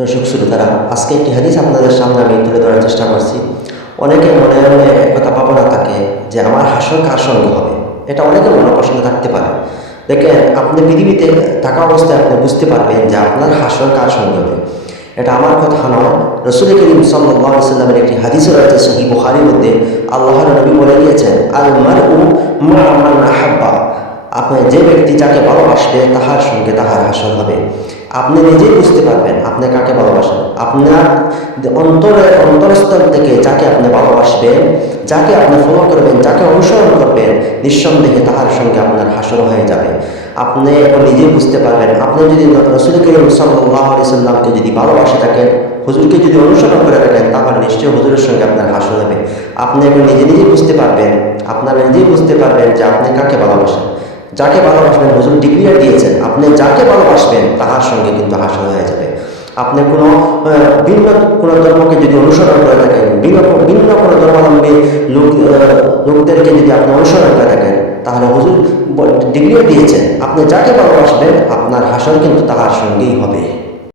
দর্শক শ্রোতারা, আজকে একটি হাদিস আপনাদের সামনে আমি তুলে ধরার চেষ্টা করছি। অনেকে মনে মনে একথা ভাবনা থাকে যে আমার হাসর কার সঙ্গে হবে। এটা অনেকের মনে প্রশ্ন থাকতে পারে। দেখেন, আপনি পৃথিবীতে থাকা অবস্থায় আপনি বুঝতে পারবেন যে আপনার হাসর কার সঙ্গে হবে। এটা আমার কথা নয়, রাসূল করিম সাল্লাল্লাহু আলাইহি ওয়াসাল্লামের একটি হাদিস রয়েছে সহিহ বুখারীর মধ্যে। আল্লাহর নবী বলে গিয়েছেন, আল মারউ মা মান আহাব্বা। আপনি যে ব্যক্তি যাকে ভালোবাসবে তাহার সঙ্গে তাহার হাসর হবে। আপনি নিজেই বুঝতে পারবেন আপনি কাকে ভালোবাসেন। আপনার অন্তরস্থল থেকে যাকে আপনি ভালোবাসবেন, যাকে আপনি ফলো করবেন, যাকে অনুসরণ করবেন, নিঃসন্দেহে তাহার সঙ্গে আপনার হাসর হয়ে যাবে। আপনি এখন নিজেই বুঝতে পারবেন। আপনি যদি রাসূল করিম সাল্লাল্লাহু আলাইহি ওয়াসাল্লামকে যদি ভালোবাসে থাকেন, হুজুরকে যদি অনুসরণ করে থাকেন, তাহলে নিশ্চয়ই হুজুরের সঙ্গে আপনার হাসর হবে। আপনি এখন নিজেই বুঝতে পারবেন, আপনারা নিজেই বুঝতে পারবেন যে আপনি কাকে ভালোবাসেন। যাকে ভালোবাসবেন, হুজুর ডিক্লিয়ার দিয়েছেন, আপনি যাকে ভালোবাসবেন তাহার সঙ্গে কিন্তু হাসর হয়ে যাবে। আপনি ভিন্ন কোনো ধর্মকে যদি অনুসরণ করে থাকেন, ভিন্ন কোনো ধর্মাবলম্বী লোকদেরকে যদি আপনি অনুসরণ করে থাকেন, তাহলে হুজুর ডিক্লিয়ার দিয়েছেন আপনি যাকে ভালোবাসবেন আপনার হাসর কিন্তু তাহার সঙ্গেই হবে।